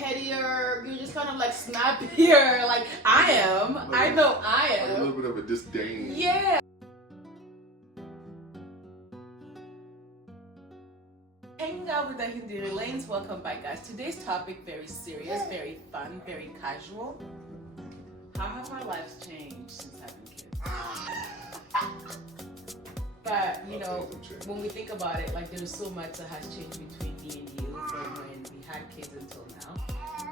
pettier. You're just kind of like snappier. Like I am. I know I am. Like a little bit of a disdain. Yeah. Hanging out with the Hindi Lanes. Welcome back, guys. Today's topic very serious, very fun, very casual. How have our lives changed since having kids? But you know, when we think about it, like there's so much that has changed between me and you from when we had kids until now.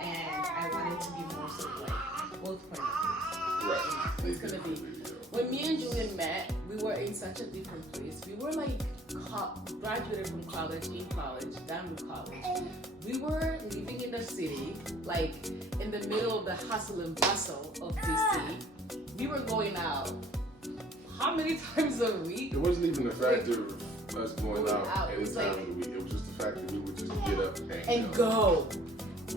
And I want it to be more so like both point of views. Right. It's gonna be. When me and Julian met, we were in such a different place. We were like graduated from college, in college, done with college. We were living in the city, like in the middle of the hustle and bustle of DC. We were going out. How many times a week? It wasn't even the fact of us going out any It was time like, of the week. It was just the fact that we would just get up and go.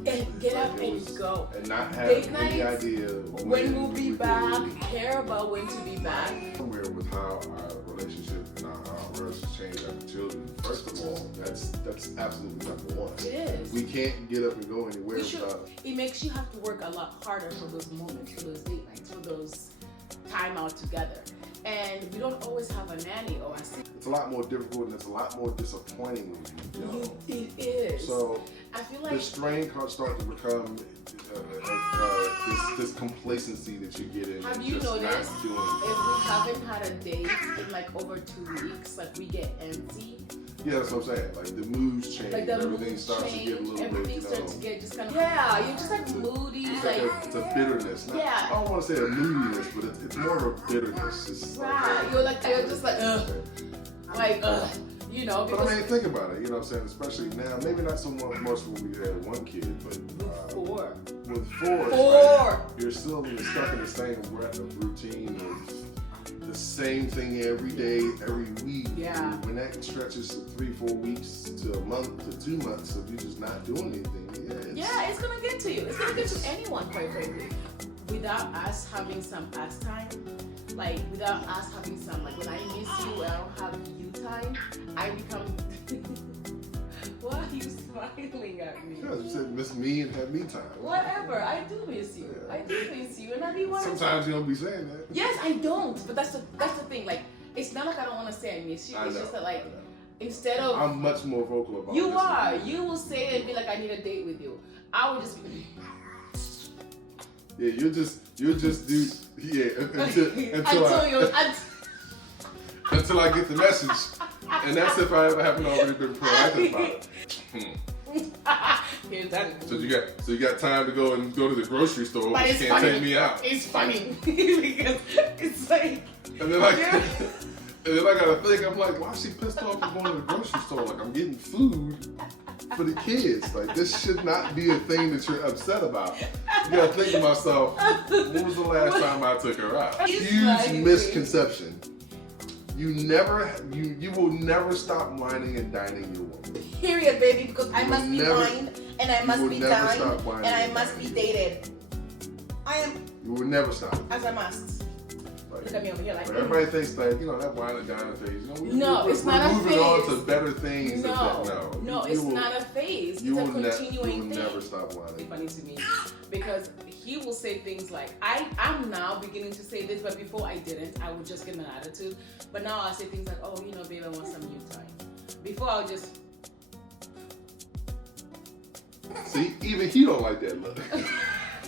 And get up and go. And not have Date any nights, idea when we'll be back, care about when to be back. Somewhere with how our relationship and our relationship changed after children. First of all, that's absolutely number one. It is. We can't get up and go anywhere without. It makes you have to work a lot harder for those moments, for those date nights, for those time out together. And we don't always have a nanny or a sister. It's a lot more difficult and it's a lot more disappointing when you know. It is. So I feel like the strain can start to become this complacency that you get in. Have you just noticed not doing if we haven't had a date in like over 2 weeks, like we get empty? Yeah, that's what I'm saying. Like the moods change. Like the everything moods starts change, to get a little bit, everything starts to get just kind of you're just like moody, it's a bitterness. Not, yeah. I don't want to say a moodiness, but it's more of a bitterness. It's right. You're just like you know. But I mean, think about it. You know what I'm saying? Especially now, maybe not so much when we had one kid, but four. With four. Like, you're still stuck in the same rut of routine of the same thing every day, every week. Yeah. When that stretches to 3-4 weeks to a month to 2 months of you just not doing anything, it's gonna get to you. It's gonna get to anyone, quite frankly. Without us having some us time, like without us having some, like when I miss you, I don't have you time. I become. Why are you smiling at me? Yeah, you said miss me and have me time. Whatever, I do miss you. Yeah. I do miss you, and I do want. Sometimes you don't be saying that. Yes, I don't. But that's the thing. Like, it's not like I don't want to say I miss you. It's just that like. Instead of I'm much more vocal about you are. You will say it and be like, I need a date with you. I would just be yeah, you'll just do until I get the message. And that's if I ever haven't already been proactive about it. So you got time to go to the grocery store, but you can't take me out. It's funny because it's like and then I gotta think, I'm like, why is she pissed off for going to the grocery store? Like, I'm getting food for the kids. Like, this should not be a thing that you're upset about. You gotta think to myself, when was the last time I took her out? Huge misconception. You will never stop whining and dining your woman. Period, baby, because I must be wined and I must be dined and I must be dated. You will never stop. As I must. Like, look at me over here like everybody thinks like, that wine and dine phase. It's not a phase. We're moving on to better things. No, it's not a phase. It's a continuing thing. You will never stop whining. It's funny to me because he will say things like, I'm now beginning to say this, but before I didn't. I would just get an attitude. But now I say things like, oh, babe, I want some you time. Before I would just. See, even he don't like that look.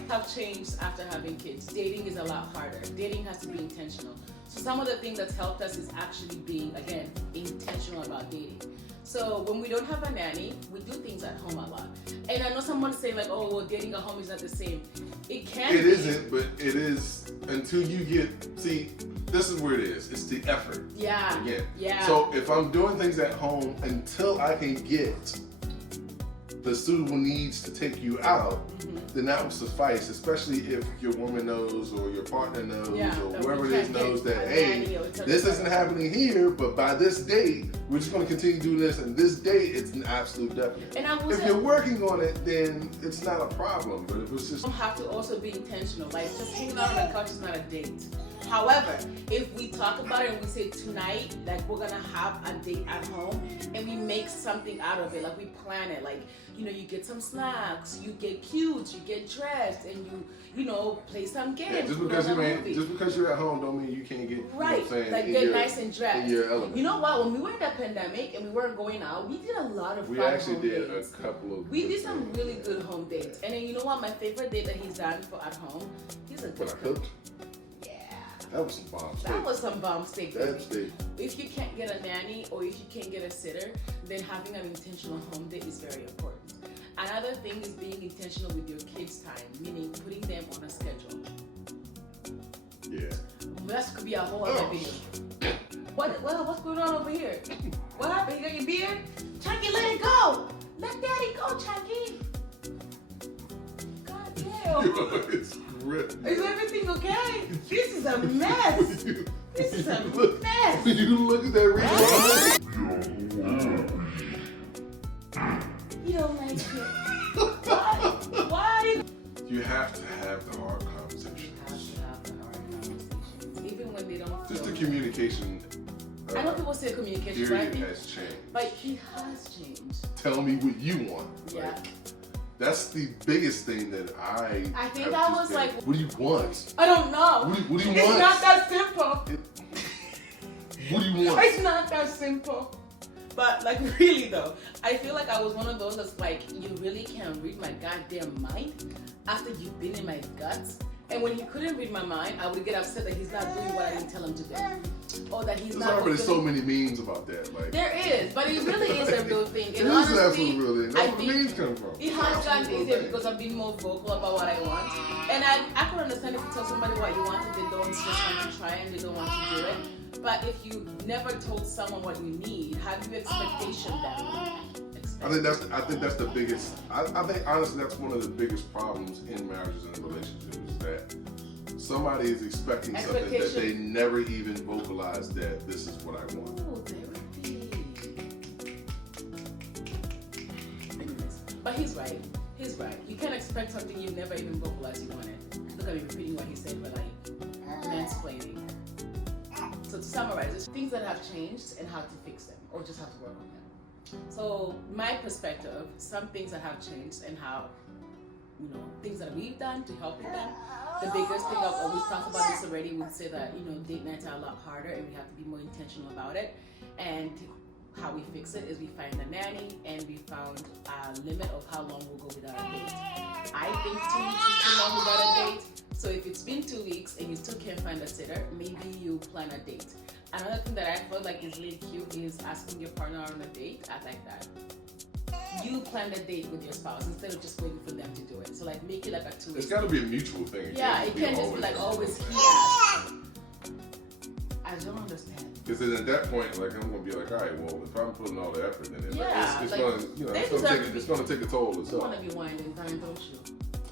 Have changed after having kids. Dating is a lot harder. Dating has to be intentional. So some of the things that's helped us is actually being, again, intentional about dating. So when we don't have a nanny, we do things at home a lot. And I know someone's saying like, oh, well, dating at home is not the same. It can be. It isn't, but it is until you see, this is where it is. It's the effort. Yeah. Again. Yeah. So if I'm doing things at home until I can get the suitable needs to take you out, then that will suffice, especially if your woman knows or your partner knows or whoever it is knows that, hey, this isn't happening here, but by this date, we're just going to continue doing this, and this date, it's an absolute definite. And if you're working on it, then it's not a problem, but if it's just... You have to also be intentional, like just hanging out on the couch is not a date. However, if we talk about it and we say tonight, like we're gonna have a date at home and we make something out of it, like we plan it, like you get some snacks, you get cute, you get dressed, and you play some games. Yeah, just because you're at home don't mean you can't get right, like get nice and dressed. In your element. You know what? When we were in the pandemic and we weren't going out, we did a lot of fun We actually home did dates. a couple of. We did some really good home dates, and then you know what? My favorite date that he's done for at home. He's a good When I cooked. Yeah. That was some bomb steak. That was some bomb steak. That steak. If you can't get a nanny or if you can't get a sitter, then having an intentional home date is very important. Another thing is being intentional with your kids' time, meaning putting them on a schedule. Yeah. That could be a whole other video. What's going on over here? What happened? You got your beard? Chunky, let it go! Let daddy go, Chunky! God damn. It's ripped. Is everything okay? This is a mess. This is a mess. When you look at that ring, You don't like it. Why? you have to have the hard conversation. You have to have the hard conversations, even when they don't. Just feel the it. communication. I know people say communication, but I Period think, has changed. but he has changed. Tell me what you want. Yeah. Like, that's the biggest thing that I think have I just was been- like, what do you want? I don't know. What do you It's want? not that simple. What do you want? It's not that simple. But like really though, I feel like I was one of those that's like, you really can't read my goddamn mind after you've been in my guts. And when he couldn't read my mind, I would get upset that he's not doing what I didn't tell him to do. Or that he's There's not already so fulfilling- many memes about that. Like There is, but it really is a real thing. it And is honestly, absolutely real thing. I That's where think memes come from. it has gotten easier because I've been more vocal about what I want. And I can understand if you tell somebody what you want and they don't just want to try and they don't want to do it. But if you never told someone what you need, how do you expectation them? I think that's the biggest. I think honestly that's one of the biggest problems in marriages and relationships is that somebody is expecting something that they never even vocalized that this is what I want. Ooh, therapy. But he's right. He's right. You can't expect something you never even vocalized you wanted. Look at me repeating what he said, but like mansplaining. So to summarize, there's things that have changed and how to fix them, or just how to work on them. So my perspective, some things that have changed and how, things that we've done to help with them. The biggest thing, I've always talked about this already, would say that, date nights are a lot harder and we have to be more intentional about it. And how we fix it is we find a nanny and we found a limit of how long we'll go without a date. I think 2 weeks is too long without a date. So if it's been 2 weeks and you still can't find a sitter, maybe you plan a date. Another thing that I feel like is really cute is asking your partner on a date. I like that. You plan the date with your spouse instead of just waiting for them to do it. So like make it like a 2 weeks. It's got to be a mutual thing. Yeah, it can't just be like always he asks. I don't understand. Because then at that point, like I'm gonna be like, all right, well, if I'm putting all the effort in it, Yeah, it's like, gonna, it's gonna take a toll of You itself. want to be winding and dine, don't you?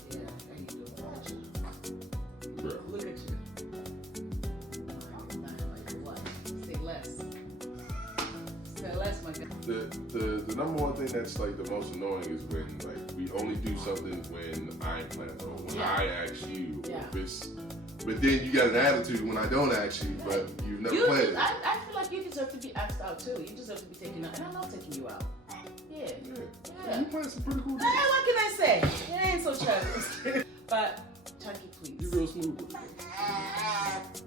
Yeah, there you go. Bro. Look at you. Wine and dine like what? Say less. Say less, my guy. The number one thing that's like the most annoying is when like we only do something when I plan it or when I ask you, or if it's. But then you got an attitude when I don't ask you, but you've never planned it. I feel like you deserve to be asked out too. You deserve to be taken out, and I love taking you out. Yeah. You planned some pretty cool Hey, things. what can I say? It ain't so childish. But Chunky, please. You're real smooth with it.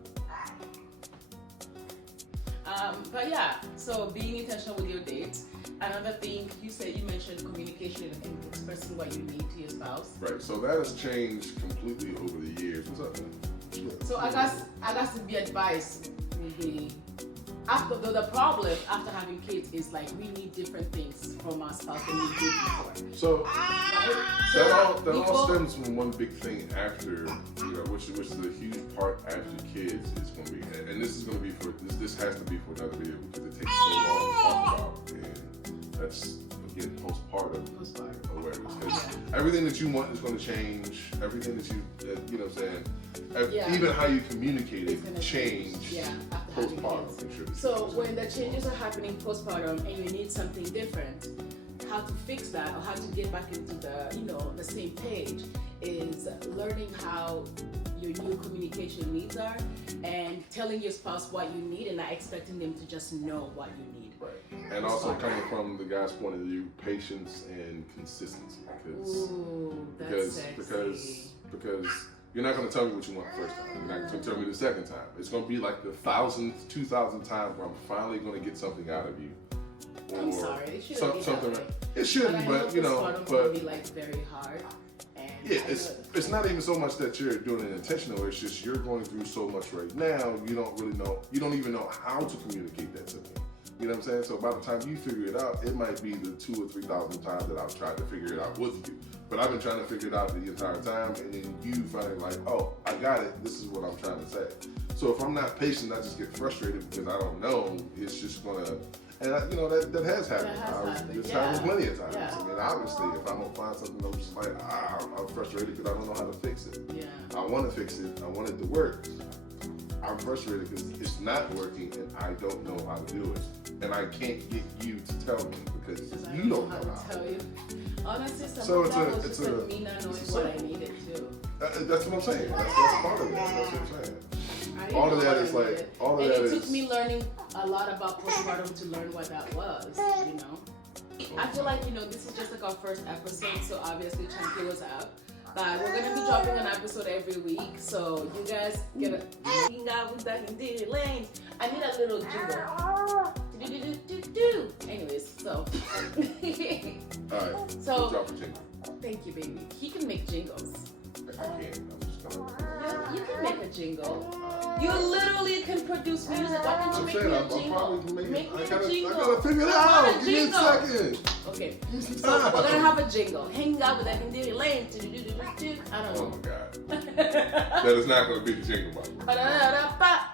But yeah, so being intentional with your dates. Another thing you mentioned communication and expressing what you need to your spouse. Right. So that has changed completely over the years. What's up, man? So I guess the advice would be after the problem after having kids is like we need different things from our spouse than we did before. So Right? that all stems from one big thing after, which is a huge part after kids is going to be, and this is going to be for this has to be for another video because it takes so long to talk about, and that's again postpartum awareness. Because everything that you want is going to change. Everything that you know what I'm saying. Even how you communicate it change after having postpartum. kids. So when the changes are happening postpartum and you need something different, how to fix that or how to get back into the same page is learning how your new communication needs are and telling your spouse what you need and not expecting them to just know what you need. Right. And also coming from the guy's point of view, patience and consistency. Because you're not going to tell me what you want the first time. You're not going to tell me the second time. It's going to be like the 1,000th, 2,000th time where I'm finally going to get something out of you. I'm sorry, it shouldn't be something. that way. It shouldn't, but you know, but be like very hard. Yeah, it's not even so much that you're doing it intentional. It's just you're going through so much right now. You don't really know. You don't even know how to communicate that to me. You know what I'm saying? So by the time you figure it out, it might be the 2,000 or 3,000 times that I've tried to figure it out with you. But I've been trying to figure it out the entire time, and then you finally like, oh, I got it. This is what I'm trying to say. So if I'm not patient, I just get frustrated because I don't know. It's just gonna, and you know that has happened. It's happened plenty of times. Yeah. I mean, obviously, if I don't find something, I'm just like, I'm frustrated because I don't know how to fix it. Yeah. I want to fix it. I want it to work. I'm frustrated because it's not working and I don't know how to do it. And I can't get you to tell me because you don't know how to tell you. Honestly, so it's me not knowing what I needed to. That's what I'm saying. That's part of it. That's what I'm saying. All of that is like, all of that is. It took me learning a lot about postpartum to learn what that was, you know. I feel like, you know, this is just like our first episode, so obviously Chunky was out. But we're going to be dropping an episode every week, so you guys get a hang out with the Hindi lanes. I need a little jingle. Anyways, so. Alright, so drop a jingle. Thank you, baby. He can make jingles. I can't. I'm just gonna. You can make a jingle. You literally can produce music. Why can't you make me a jingle? Make me a jingle. I gotta figure it out. Give me a second. Okay. So we're gonna have a jingle. Hang out with that Hindi lane. I don't know. Oh my God. That is not gonna be the jingle, by the way.